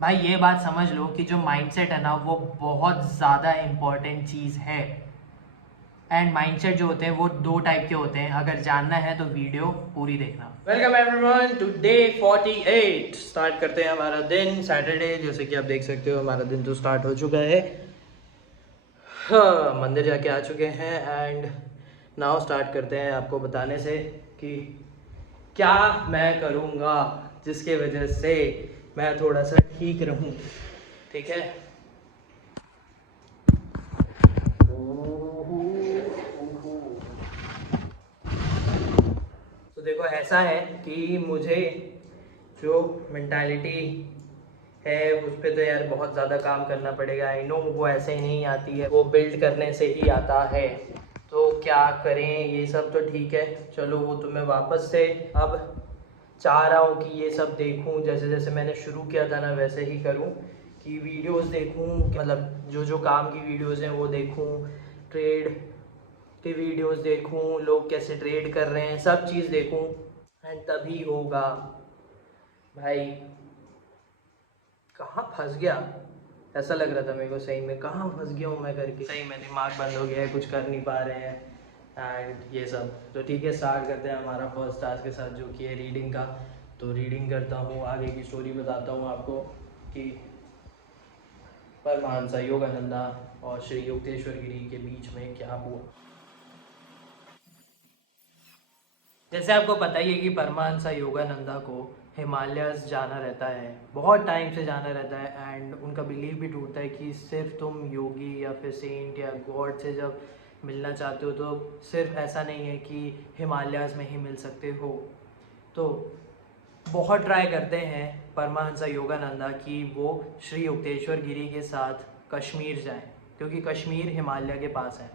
भाई ये बात समझ लो कि जो माइंडसेट है ना वो बहुत ज़्यादा इम्पोर्टेंट चीज़ है। एंड माइंडसेट जो होते हैं वो दो टाइप के होते हैं, अगर जानना है तो वीडियो पूरी देखना। Welcome everyone to day 48। Start करते हैं हमारा दिन सैटरडे। जैसे कि आप देख सकते हो हमारा दिन तो स्टार्ट हो चुका है। हाँ, मंदिर जाके आ चुके हैं एंड नाउ स्टार्ट करते हैं आपको बताने से कि क्या मैं करूँगा जिसके वजह से मैं थोड़ा सा ठीक रहूँ। ठीक है। तो देखो ऐसा है कि मुझे जो मेंटालिटी है उस पर तो यार बहुत ज़्यादा काम करना पड़ेगा। आई नो वो ऐसे ही नहीं आती है, वो बिल्ड करने से ही आता है। तो क्या करें, ये सब तो ठीक है, चलो वो तो मैं वापस से अब चाह रहा हूँ कि ये सब देखूँ, जैसे जैसे मैंने शुरू किया था ना वैसे ही करूँ, कि वीडियोस देखूँ, मतलब जो जो काम की वीडियोस हैं वो देखूँ, ट्रेड के वीडियोस देखूं, लोग कैसे ट्रेड कर रहे हैं, सब चीज़ देखूं एंड तभी होगा। भाई कहाँ फंस गया, ऐसा लग रहा था मेरे को सही में, कहाँ फंस गया हूँ मैं करके, सही में दिमाग बंद हो गया है, कुछ कर नहीं पा रहे हैं एंड ये सब। तो ठीक है, स्टार्ट करते हैं हमारा फर्स्ट टास्क के साथ जो कि है रीडिंग का। तो रीडिंग करता हूँ, आगे की स्टोरी बताता हूँ आपको कि परमहंस योगानंदा और श्री युक्तेश्वर गिरी के बीच में क्या हुआ। जैसे आपको पता ही है कि परमहंस योगानंदा को हिमालयस जाना रहता है, बहुत टाइम से जाना रहता है एंड उनका बिलीव भी टूटता है कि सिर्फ तुम योगी या फिर सेंट या गॉड से जब मिलना चाहते हो तो सिर्फ ऐसा नहीं है कि हिमालयस में ही मिल सकते हो। तो बहुत ट्राई करते हैं परमहंस योगानंदा कि वो श्री युक्तेश्वर गिरी के साथ कश्मीर जाएं, क्योंकि कश्मीर हिमालय के पास है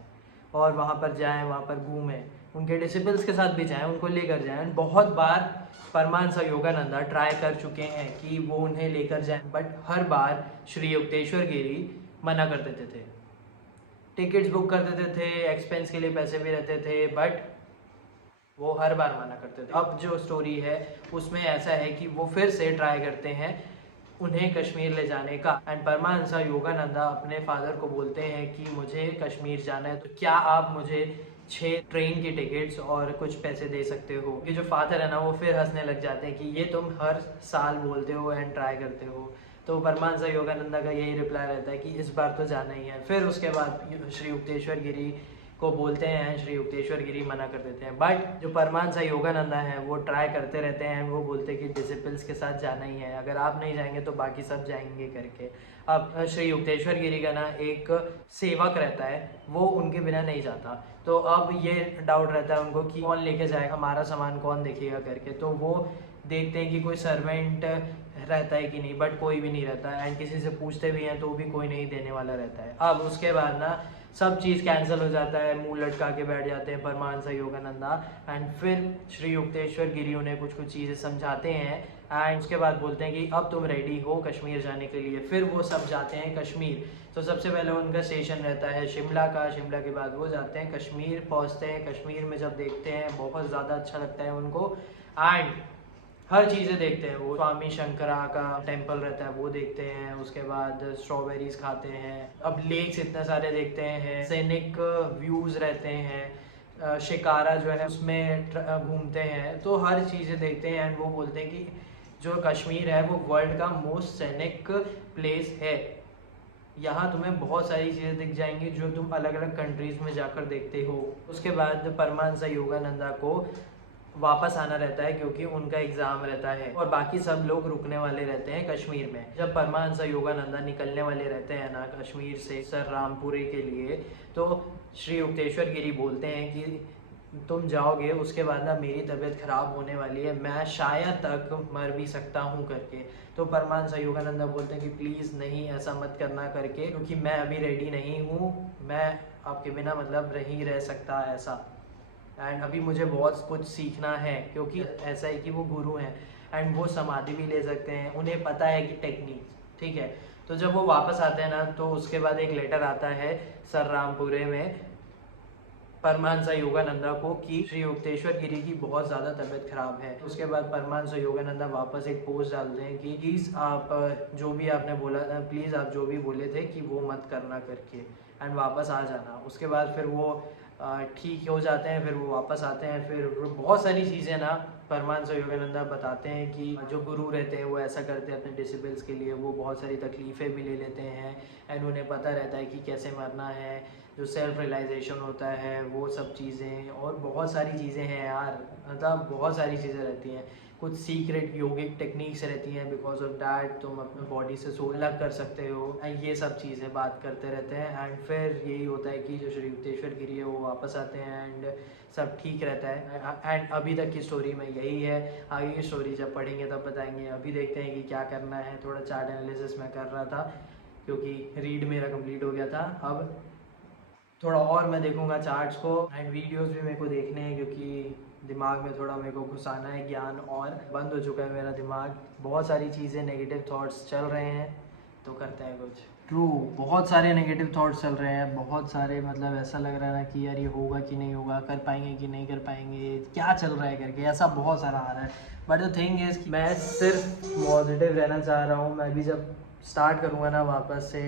और वहाँ पर जाएं, वहाँ पर घूमें, उनके डिसिपल्स के साथ भी जाएं, उनको लेकर जाएं। बहुत बार परमहंस योगानंदा ट्राई कर चुके हैं कि वो उन्हें लेकर जाएं, बट हर बार श्री युक्तेश्वर गिरी मना कर देते थे, टिकट्स बुक कर देते थे, एक्सपेंस के लिए पैसे भी रहते थे, बट वो हर बार मना करते थे। अब जो स्टोरी है उसमें ऐसा है कि वो फिर से ट्राई करते हैं उन्हें कश्मीर ले जाने का एंड परमहंस योगानंदा अपने फादर को बोलते हैं कि मुझे कश्मीर जाना है, तो क्या आप मुझे 6 ट्रेन की टिकट्स और कुछ पैसे दे सकते हो। ये जो फादर है ना वो फिर हंसने लग जाते हैं कि ये तुम हर साल बोलते हो एंड ट्राई करते हो। तो परमहंस योगानंदा का यही रिप्लाई रहता है कि इस बार तो जाना ही है। फिर उसके बाद श्री युक्तेश्वर गिरी को बोलते हैं, श्री युक्तेश्वर गिरी मना कर देते हैं, बट जो परमहंस योगानंदा है वो ट्राई करते रहते हैं। वो बोलते हैं कि डिसिपल्स के साथ जाना ही है, अगर आप नहीं जाएंगे तो बाकी सब जाएंगे करके। अब श्री युक्तेश्वर गिरी का ना एक सेवक रहता है, वो उनके बिना नहीं जाता। तो अब ये डाउट रहता है उनको कि कौन लेके जाएगा, हमारा सामान कौन देखेगा करके। तो वो देखते हैं कि कोई सर्वेंट रहता है कि नहीं, बट कोई भी नहीं रहता है एंड किसी से पूछते भी हैं तो भी कोई नहीं देने वाला रहता है। अब उसके बाद ना सब चीज़ कैंसिल हो जाता है, मुंह लटका के बैठ जाते हैं परमहंस योगानंदा एंड फिर श्री युक्तेश्वर गिरी उन्हें कुछ कुछ चीज़ें समझाते हैं एंड उसके बाद बोलते हैं कि अब तुम रेडी हो कश्मीर जाने के लिए। फिर वो सब जाते हैं कश्मीर। तो सबसे पहले उनका स्टेशन रहता है शिमला का, शिमला के बाद वो जाते हैं कश्मीर, पहुँचते हैं कश्मीर में, जब देखते हैं बहुत ज़्यादा अच्छा लगता है उनको एंड हर चीज़ें देखते हैं। वो स्वामी शंकरा का टेम्पल रहता है वो देखते हैं, उसके बाद स्ट्रॉबेरीज खाते हैं, अब लेक्स इतने सारे देखते हैं, सैनिक व्यूज़ रहते हैं, शिकारा जो है उसमें घूमते हैं, तो हर चीज़ें देखते हैं एंड वो बोलते हैं कि जो कश्मीर है वो वर्ल्ड का मोस्ट सैनिक प्लेस है। यहाँ तुम्हें बहुत सारी चीज़ें दिख जाएंगी जो तुम अलग अलग कंट्रीज़ में जाकर देखते हो। उसके बाद परमहंस योगानंदा को वापस आना रहता है क्योंकि उनका एग्ज़ाम रहता है और बाकी सब लोग रुकने वाले रहते हैं कश्मीर में। जब परमहंस योगानंदा निकलने वाले रहते हैं ना कश्मीर से सर रामपुरे के लिए, तो श्री युक्तेश्वर गिरी बोलते हैं कि तुम जाओगे उसके बाद ना मेरी तबीयत ख़राब होने वाली है, मैं शायद तक मर भी सकता हूँ करके। तो परमहंस योगानंदा बोलते हैं कि प्लीज़ नहीं ऐसा मत करना करके, क्योंकि मैं अभी रेडी नहीं हूँ, मैं आपके बिना मतलब नहीं रह सकता ऐसा एंड अभी मुझे बहुत कुछ सीखना है, क्योंकि ऐसा है कि वो गुरु हैं एंड वो समाधि भी ले सकते हैं, उन्हें पता है कि टेक्निक। ठीक है। तो जब वो वापस आते हैं ना तो उसके बाद एक लेटर आता है सर रामपुरे में परमहंस योगानंदा को कि श्री युक्तेश्वर गिरी की बहुत ज़्यादा तबीयत खराब है। उसके बाद परमहंस योगानंदा वापस एक पोस्ट डालते हैं कि प्लीज़ आप जो भी आपने बोला, प्लीज़ आप जो भी बोले थे कि वो मत करना करके, एंड वापस आ जाना। उसके बाद फिर वो ठीक हो जाते हैं, फिर वो वापस आते हैं। फिर बहुत सारी चीज़ें ना परमहंस योगानंदा बताते हैं कि जो गुरु रहते हैं वो ऐसा करते हैं अपने डिसिबल्स के लिए, वो बहुत सारी तकलीफ़ें भी ले लेते हैं एंड उन्हें पता रहता है कि कैसे मरना है, जो सेल्फ रियलाइजेशन होता है वो सब चीज़ें, और बहुत सारी चीज़ें हैं यार, मतलब बहुत सारी चीज़ें रहती हैं। कुछ सीक्रेट योगिक टेक्निक्स रहती हैं, बिकॉज ऑफ डैट तुम अपने बॉडी से सोल अलग कर सकते हो, एंड ये सब चीज़ें बात करते रहते हैं। एंड फिर यही होता है कि जो श्री युक्तेश्वर गिरी है वो वापस आते हैं एंड सब ठीक रहता है। एंड अभी तक की स्टोरी में यही है, आगे की स्टोरी जब पढ़ेंगे तब बताएंगे। अभी देखते हैं कि क्या करना है। थोड़ा चार्ट एनालिसिस मैं कर रहा था क्योंकि रीड मेरा कंप्लीट हो गया था। अब थोड़ा और मैं देखूंगा चार्ट्स को, एंड वीडियोस भी मेरे को देखने हैं क्योंकि दिमाग में थोड़ा मेरे को घुसाना है ज्ञान, और बंद हो चुका है मेरा दिमाग। बहुत सारी चीज़ें, नेगेटिव थॉट्स चल रहे हैं, तो करते हैं कुछ। ट्रू, बहुत सारे नेगेटिव थॉट्स चल रहे हैं, बहुत सारे, मतलब ऐसा लग रहा है ना कि यार ये होगा कि नहीं होगा, कर पाएंगे कि नहीं कर पाएंगे, क्या चल रहा है करके, ऐसा बहुत सारा आ रहा है। बट द थिंग इज़ कि मैं सिर्फ पॉजिटिव रहना चाह रहा हूँ। मैं भी जब स्टार्ट करूँगा ना वापस से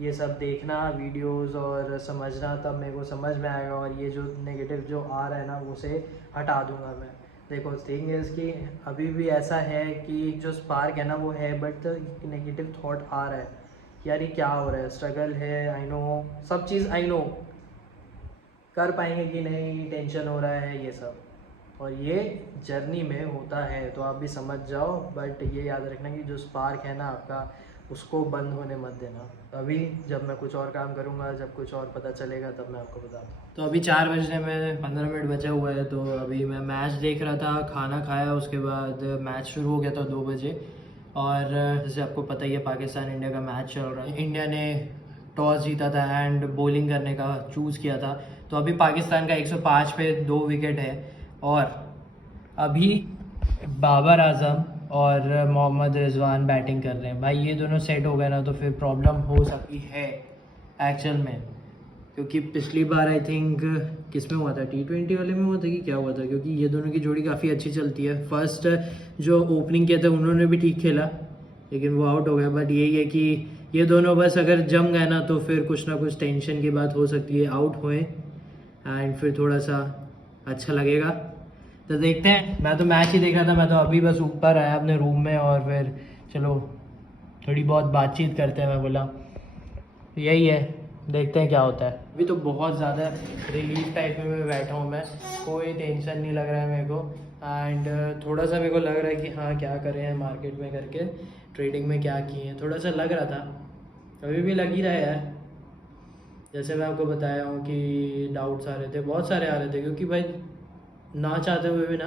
ये सब देखना वीडियोस और समझना, तब मेरे को समझ में आएगा, और ये जो नेगेटिव जो आ रहा है ना उसे हटा दूंगा मैं। देखो थिंग इज़ कि अभी भी ऐसा है कि जो स्पार्क है ना वो है, बट नेगेटिव थॉट आ रहा है कि यार ये क्या हो रहा है, स्ट्रगल है, आई नो सब चीज़, आई नो कर पाएंगे कि नहीं, टेंशन हो रहा है ये सब, और ये जर्नी में होता है, तो आप भी समझ जाओ। बट ये याद रखना कि जो स्पार्क है ना आपका, उसको बंद होने मत देना। अभी जब मैं कुछ और काम करूँगा, जब कुछ और पता चलेगा, तब मैं आपको बताता हूँ। तो अभी 4 बजने में 15 मिनट बचा हुआ है, तो अभी मैं मैच देख रहा था, खाना खाया, उसके बाद मैच शुरू हो गया था 2 बजे। और जैसे आपको पता ही है पाकिस्तान इंडिया का मैच चल रहा है। इंडिया ने टॉस जीता था एंड बॉलिंग करने का चूज़ किया था, तो अभी पाकिस्तान का 105 पे 2 विकेट है, और अभी बाबर आजम और मोहम्मद रिजवान बैटिंग कर रहे हैं। भाई ये दोनों सेट हो गए ना तो फिर प्रॉब्लम हो सकती है एक्चुअल में, क्योंकि पिछली बार आई थिंक किस में हुआ था, T20 वाले में हुआ था कि क्या हुआ था, क्योंकि ये दोनों की जोड़ी काफ़ी अच्छी चलती है। फर्स्ट जो ओपनिंग किया था उन्होंने भी ठीक खेला, लेकिन वो आउट हो गया। बट यही है कि ये दोनों बस अगर जम गए ना तो फिर कुछ ना कुछ टेंशन की बात हो सकती है, आउट हुए एंड फिर थोड़ा सा अच्छा लगेगा। तो देखते हैं। मैं तो मैच ही देख रहा था, मैं तो अभी बस ऊपर आया अपने रूम में, और फिर चलो थोड़ी बहुत बातचीत करते हैं। मैं बोला यही है, देखते हैं क्या होता है। अभी तो बहुत ज़्यादा रिलीफ टाइप में मैं बैठा हूँ, मैं कोई टेंशन नहीं लग रहा है मेरे को, एंड थोड़ा सा मेरे को लग रहा है कि हाँ क्या करें हैं मार्केट में करके, ट्रेडिंग में क्या किए हैं, थोड़ा सा लग रहा था, अभी भी लग ही रहा है यार। जैसे मैं आपको बताया हूँ कि डाउट्स आ रहे थे, बहुत सारे आ रहे थे, क्योंकि भाई ना चाहते हुए भी ना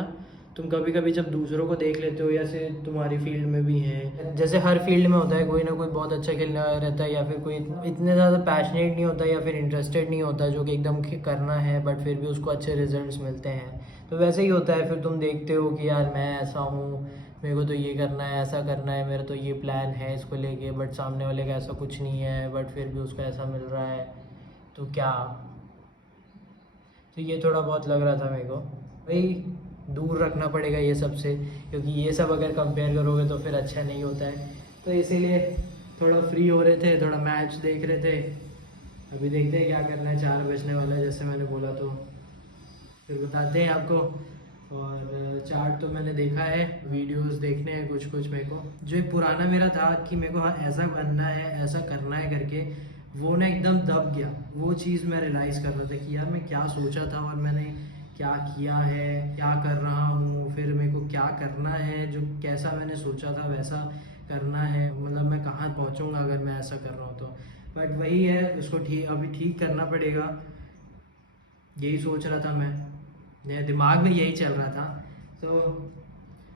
तुम कभी कभी जब दूसरों को देख लेते हो, या से तुम्हारी फील्ड में भी हैं, जैसे हर फील्ड में होता है, कोई ना कोई बहुत अच्छा खेलने वाला रहता है, या फिर कोई इतने ज़्यादा पैशनेट नहीं होता, या फिर इंटरेस्टेड नहीं होता जो कि एकदम करना है, बट फिर भी उसको अच्छे रिजल्ट्स मिलते हैं। तो वैसे ही होता है, फिर तुम देखते हो कि यार मैं ऐसा हूँ, मेरे को तो ये करना है, ऐसा करना है, मेरा तो ये प्लान है इसको लेके, बट सामने वाले का ऐसा कुछ नहीं है, बट फिर भी उसको ऐसा मिल रहा है, तो क्या। तो ये थोड़ा बहुत लग रहा था मेरे को, भाई दूर रखना पड़ेगा ये सब से, क्योंकि ये सब अगर कंपेयर करोगे तो फिर अच्छा नहीं होता है। तो इसीलिए थोड़ा फ्री हो रहे थे, थोड़ा मैच देख रहे थे। अभी देखते हैं क्या करना है, 4 बजने वाला है जैसे मैंने बोला, तो फिर बताते हैं आपको। और चार्ट तो मैंने देखा है, वीडियोस देखने हैं कुछ कुछ मेरे को। जो एक पुराना मेरा था कि मेरे को हाँ ऐसा बनना है, ऐसा करना है करके, वो ना एकदम दब गया। वो चीज़ मैं रियलाइज़ कर रहा था कि यार मैं क्या सोचा था और मैंने क्या किया है, क्या कर रहा हूँ, फिर मेरे को क्या करना है, जो कैसा मैंने सोचा था वैसा करना है, मतलब मैं कहाँ पहुँचूँगा अगर मैं ऐसा कर रहा हूँ तो। बट वही है, उसको अभी ठीक करना पड़ेगा, यही सोच रहा था मैं, मेरे दिमाग में यही चल रहा था। तो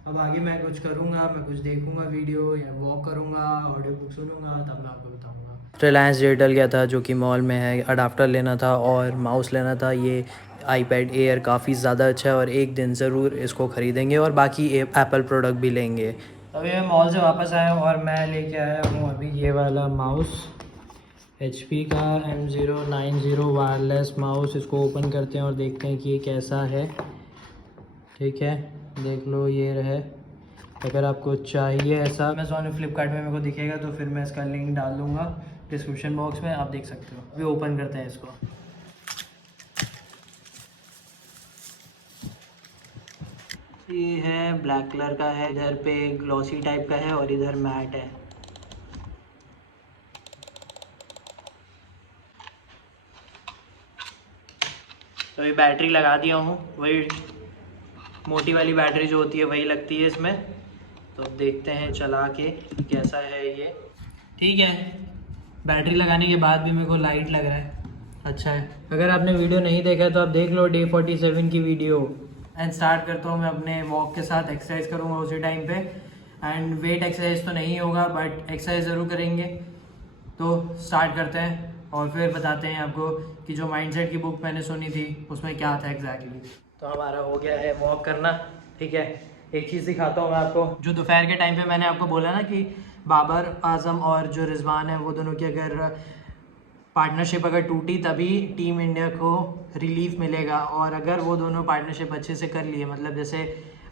अब आगे मैं कुछ करूँगा, मैं कुछ देखूँगा वीडियो, या वॉक करूँगा, ऑडियो बुक सुनूँगा, तब मैं आपको बताऊँगा। रिलायंस डिजिटल गया था जो कि मॉल में है, अडाप्टर लेना था और माउस लेना था। ये iPad Air काफ़ी ज़्यादा अच्छा है और एक दिन ज़रूर इसको ख़रीदेंगे, और बाकी एप्पल प्रोडक्ट भी लेंगे। अभी मैं मॉल से वापस आया और मैं लेके आया हूँ अभी ये वाला माउस, HP का M090 वायरलेस माउस। इसको ओपन करते हैं और देखते हैं कि ये कैसा है। ठीक है, देख लो ये रहे। अगर आपको चाहिए ऐसा अमेज़ॉन और फ्लिपकार्ट में मेरे को दिखेगा तो फिर मैं इसका लिंक डाल दूँगा डिस्क्रिप्शन बॉक्स में, आप देख सकते हो। अभी ओपन करते हैं इसको। ये है ब्लैक कलर का है, इधर पे ग्लॉसी टाइप का है और इधर मैट है। तो ये बैटरी लगा दिया हूँ, वही मोटी वाली बैटरी जो होती है वही लगती है इसमें। तो देखते हैं चला के कैसा है ये। ठीक है, बैटरी लगाने के बाद भी मेरे को लाइट लग रहा है, अच्छा है। अगर आपने वीडियो नहीं देखा है तो आप देख लो डे 47 की वीडियो। एंड स्टार्ट करता हूँ मैं अपने वॉक के साथ। एक्सरसाइज करूँगा उसी टाइम पे। एंड वेट एक्सरसाइज तो नहीं होगा बट एक्सरसाइज ज़रूर करेंगे। तो स्टार्ट करते हैं और फिर बताते हैं आपको कि जो माइंडसेट की बुक मैंने सुनी थी उसमें क्या था एग्जैक्टली। तो हमारा हो गया है वॉक करना। ठीक है, एक चीज़ दिखाता हूँ मैं आपको। जो दोपहर के टाइम पे मैंने आपको बोला ना कि बाबर आजम और जो रिजवान है वो दोनों की अगर पार्टनरशिप अगर टूटी तभी टीम इंडिया को रिलीफ मिलेगा। और अगर वो दोनों पार्टनरशिप अच्छे से कर लिए, मतलब जैसे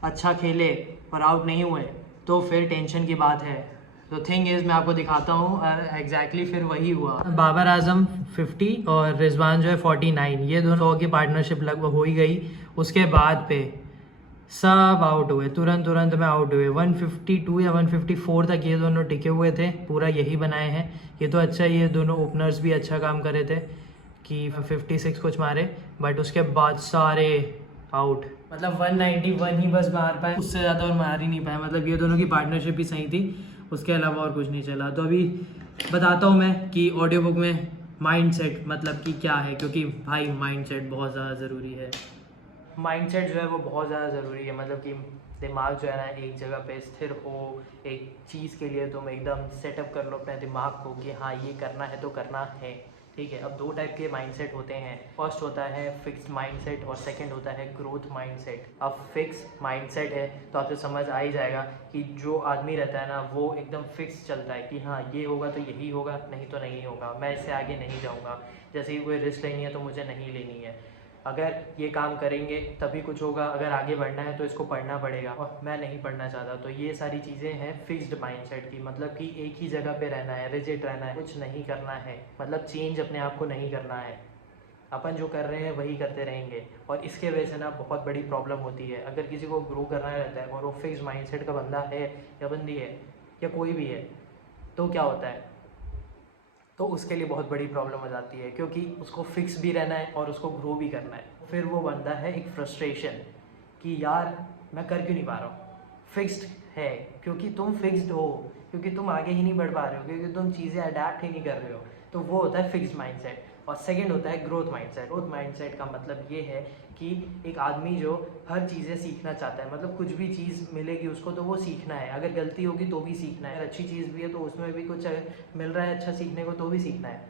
अच्छा खेले पर आउट नहीं हुए, तो फिर टेंशन की बात है। तो थिंग इज़ मैं आपको दिखाता हूँ एग्जैक्टली फिर वही हुआ। बाबर आजम 50 और रिजवान जो है 49, ये दोनों की पार्टनरशिप लगभग हो ही गई। उसके बाद पे सब आउट हुए, तुरंत तुरंत में आउट हुए। 152 या 154 तक ये दोनों टिके हुए थे, पूरा यही बनाए हैं। ये तो अच्छा, ये दोनों ओपनर्स भी अच्छा काम कर रहे थे कि 56 कुछ मारे, बट उसके बाद सारे आउट। मतलब 191 ही बस मार पाए, उससे ज़्यादा और मार ही नहीं पाए। मतलब ये दोनों की पार्टनरशिप भी सही थी, उसके अलावा और कुछ नहीं चला। तो अभी बताता हूँ मैं कि ऑडियो बुक में माइंडसेट मतलब कि क्या है, क्योंकि भाई माइंडसेट बहुत ज़्यादा ज़रूरी है। माइंडसेट जो है वो बहुत ज़्यादा ज़रूरी है। मतलब कि दिमाग जो है ना एक जगह पे स्थिर हो, एक चीज़ के लिए तुम एकदम सेटअप कर लो अपने दिमाग को कि हाँ ये करना है तो करना है। ठीक है, अब दो टाइप के माइंडसेट होते हैं। फर्स्ट होता है फिक्स्ड माइंडसेट और सेकंड होता है ग्रोथ माइंडसेट। अब फिक्स माइंडसेट है तो आपको समझ आ ही जाएगा कि जो आदमी रहता है ना वो एकदम फिक्स चलता है कि हाँ ये होगा तो यही होगा, नहीं तो नहीं होगा, मैं इससे आगे नहीं जाऊँगा। जैसे कि कोई रिस्क लेनी है तो मुझे नहीं लेनी है, अगर ये काम करेंगे तभी कुछ होगा, अगर आगे बढ़ना है तो इसको पढ़ना पड़ेगा और मैं नहीं पढ़ना चाहता। तो ये सारी चीज़ें हैं फिक्स्ड माइंडसेट की। मतलब कि एक ही जगह पे रहना है, रिजिड रहना है, कुछ नहीं करना है, मतलब चेंज अपने आप को नहीं करना है। अपन जो कर रहे हैं वही करते रहेंगे और इसके वजह से ना बहुत बड़ी प्रॉब्लम होती है। अगर किसी को ग्रो करना रहता है और वो फिक्स्ड माइंडसेट का बंदा है या बंदी है या कोई भी है, तो क्या होता है, तो उसके लिए बहुत बड़ी प्रॉब्लम हो जाती है, क्योंकि उसको फिक्स भी रहना है और उसको ग्रो भी करना है। फिर वो बनता है एक फ्रस्ट्रेशन कि यार मैं कर क्यों नहीं पा रहा हूँ। फिक्स्ड है क्योंकि तुम फिक्स्ड हो, क्योंकि तुम आगे ही नहीं बढ़ पा रहे हो, क्योंकि तुम चीज़ें अडेप्ट ही नहीं कर रहे हो। तो वो होता है फिक्स्ड माइंडसेट। और सेकंड होता है ग्रोथ माइंडसेट। ग्रोथ माइंडसेट का मतलब ये है कि एक आदमी जो हर चीज़ें सीखना चाहता है, मतलब कुछ भी चीज़ मिलेगी उसको तो वो सीखना है, अगर गलती होगी तो भी सीखना है, अगर अच्छी चीज़ भी है तो उसमें भी कुछ मिल रहा है अच्छा सीखने को तो भी सीखना है।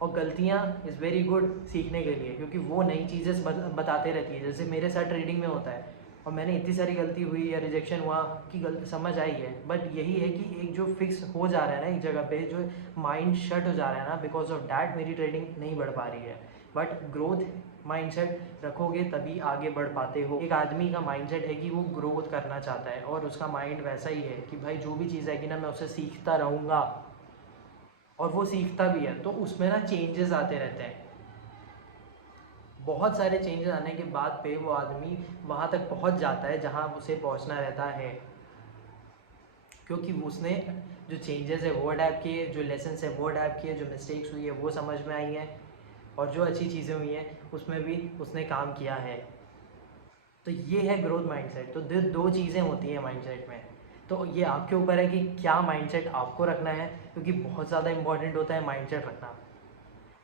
और गलतियाँ इज़ वेरी गुड सीखने के लिए, क्योंकि वो नई चीज़ें बताते रहती है। जैसे मेरे साथ ट्रेडिंग में होता है और मैंने इतनी सारी गलती हुई या रिजेक्शन हुआ कि गलती समझ आई है, बट यही है कि एक जो फिक्स हो जा रहा है ना एक जगह पे, जो माइंड शट हो जा रहा है ना, बिकॉज ऑफ डैट मेरी ट्रेडिंग नहीं बढ़ पा रही है। बट ग्रोथ माइंडसेट रखोगे तभी आगे बढ़ पाते हो। एक आदमी का माइंडसेट है कि वो ग्रोथ करना चाहता है और उसका माइंड वैसा ही है कि भाई जो भी चीज़ है कि ना मैं उससे सीखता रहूँगा, और वो सीखता भी है। तो उसमें ना चेंजेस आते रहते हैं, बहुत सारे चेंजेस आने के बाद पे वो आदमी वहाँ तक पहुँच जाता है जहाँ उसे पहुँचना रहता है, क्योंकि उसने जो चेंजेस है वो अडैप्ट किए, जो लेसन्स है वो अडैप्ट किए, जो मिस्टेक्स हुई है वो समझ में आई हैं, और जो अच्छी चीज़ें हुई हैं उसमें भी उसने काम किया है। तो ये है ग्रोथ माइंडसेट। तो दो चीज़ें होती हैं माइंडसेट में। तो ये आपके ऊपर है कि क्या माइंडसेट आपको रखना है, क्योंकि बहुत ज़्यादा इंपॉर्टेंट होता है माइंडसेट रखना।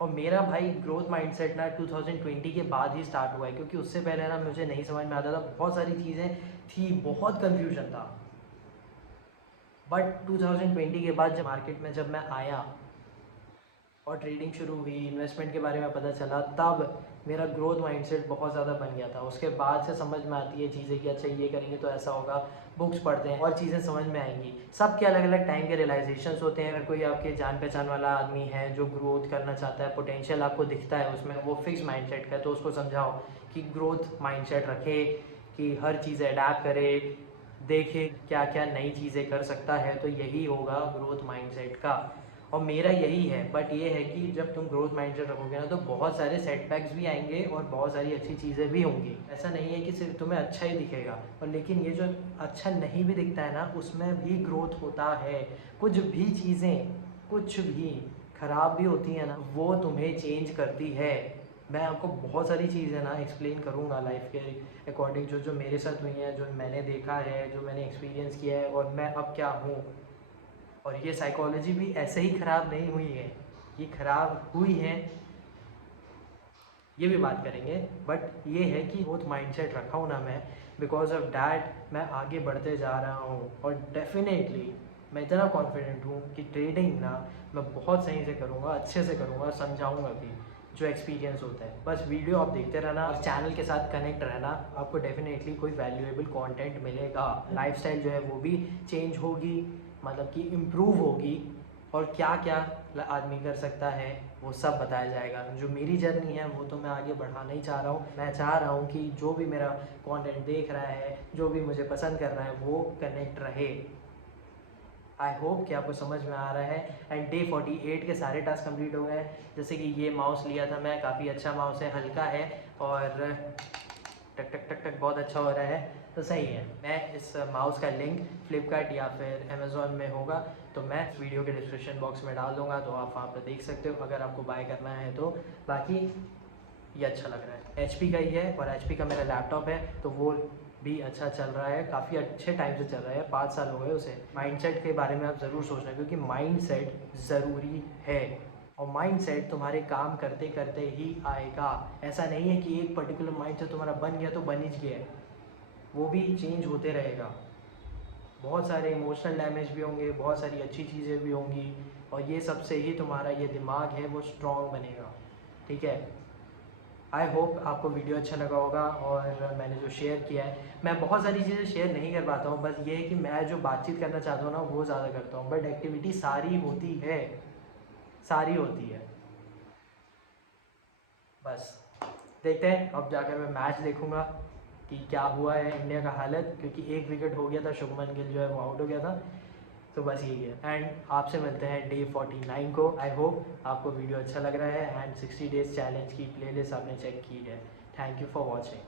और मेरा भाई ग्रोथ माइंडसेट ना 2020 के बाद ही स्टार्ट हुआ है, क्योंकि उससे पहले ना मुझे नहीं समझ में आता था, बहुत सारी चीज़ें थी, बहुत कन्फ्यूजन था। बट 2020 के बाद जब मार्केट में जब मैं आया और ट्रेडिंग शुरू हुई, इन्वेस्टमेंट के बारे में पता चला, तब मेरा ग्रोथ माइंडसेट बहुत ज़्यादा बन गया था। उसके बाद से समझ में आती है चीज़ें कि अच्छा ये करेंगे तो ऐसा होगा, बुक्स पढ़ते हैं और चीज़ें समझ में आएंगी। सबके अलग अलग टाइम के रियलाइजेशंस होते हैं। अगर कोई आपके जान पहचान वाला आदमी है जो ग्रोथ करना चाहता है, पोटेंशियल आपको दिखता है उसमें, वो फिक्स माइंडसेट का है, तो उसको समझाओ कि ग्रोथ माइंडसेट रखे, कि हर चीज़ अडैप्ट करे, देखे क्या क्या नई चीज़ें कर सकता है, तो यही होगा ग्रोथ माइंडसेट का। और मेरा यही है। बट ये है कि जब तुम ग्रोथ माइंडसेट रखोगे ना तो बहुत सारे सेटबैक्स भी आएंगे और बहुत सारी अच्छी चीज़ें भी होंगी। ऐसा नहीं है कि सिर्फ तुम्हें अच्छा ही दिखेगा, और लेकिन ये जो अच्छा नहीं भी दिखता है ना, उसमें भी ग्रोथ होता है। कुछ भी चीज़ें, कुछ भी ख़राब भी होती है ना, वो तुम्हें चेंज करती है। मैं आपको बहुत सारी चीज़ें ना एक्सप्लेन करूँगा लाइफ के अकॉर्डिंग, जो जो मेरे साथ हुई हैं, जो मैंने देखा है, जो मैंने एक्सपीरियंस किया है, और मैं अब क्या हूँ। और ये साइकोलॉजी भी ऐसे ही ख़राब नहीं हुई है, ये ख़राब हुई है, ये भी बात करेंगे। बट ये है कि बहुत माइंडसेट रखा हूँ ना मैं, बिकॉज ऑफ डैट मैं आगे बढ़ते जा रहा हूँ। और डेफिनेटली मैं इतना कॉन्फिडेंट हूँ कि ट्रेडिंग ना मैं बहुत सही से करूँगा, अच्छे से करूँगा, समझाऊँगा भी जो एक्सपीरियंस होता है। बस वीडियो आप देखते रहना और चैनल के साथ कनेक्ट रहना, आपको डेफिनेटली कोई वैल्यूएबल कंटेंट मिलेगा। लाइफस्टाइल जो है वो भी चेंज होगी, मतलब कि इम्प्रूव होगी, और क्या क्या आदमी कर सकता है वो सब बताया जाएगा। जो मेरी जर्नी है वो तो मैं आगे बढ़ाना ही चाह रहा हूँ। मैं चाह रहा हूँ कि जो भी मेरा कंटेंट देख रहा है, जो भी मुझे पसंद कर रहा है, वो कनेक्ट रहे। आई होप कि आपको समझ में आ रहा है। एंड डे 48 के सारे टास्क कंप्लीट हो गए। जैसे कि ये माउस लिया था मैं, काफ़ी अच्छा माउस है, हल्का है, और टक टक टक टक बहुत अच्छा हो रहा है, तो सही है। मैं इस माउस का लिंक फ्लिपकार्ट या फिर अमेज़ॉन में होगा तो मैं वीडियो के डिस्क्रिप्शन बॉक्स में डाल दूंगा, तो आप वहाँ पर देख सकते हो अगर आपको बाय करना है तो। बाकी ये अच्छा लग रहा है, HP का ही है, और HP का मेरा लैपटॉप है, तो वो भी अच्छा चल रहा है, काफ़ी अच्छे टाइम से चल रहा है, 5 साल हो गए उसे। माइंडसेट के बारे में आप ज़रूर सोचना, क्योंकि माइंडसेट ज़रूरी है, और माइंडसेट तुम्हारे काम करते करते ही आएगा। ऐसा नहीं है कि एक पर्टिकुलर माइंडसेट तुम्हारा बन गया तो बन ही गया है, वो भी चेंज होते रहेगा। बहुत सारे इमोशनल डैमेज भी होंगे, बहुत सारी अच्छी चीज़ें भी होंगी, और ये सबसे ही तुम्हारा ये दिमाग है वो स्ट्रॉन्ग बनेगा। ठीक है। आई होप आपको वीडियो अच्छा लगा होगा, और मैंने जो शेयर किया है, मैं बहुत सारी चीज़ें शेयर नहीं कर पाता हूँ। बस ये है कि मैं जो बातचीत करना चाहता हूँ ना वो ज़्यादा करता हूँ, बट एक्टिविटी सारी होती है, सारी होती है। बस देखते हैं, अब जाकर मैं मैच देखूंगा कि क्या हुआ है इंडिया का हालत, क्योंकि एक विकेट हो गया था, शुभमन गिल जो है वो आउट हो गया था। तो बस यही है। एंड आपसे मिलते हैं डे 49 को। आई होप आपको वीडियो अच्छा लग रहा है, एंड 60 डेज चैलेंज की प्लेलिस्ट आपने चेक की है। Thank you for watching.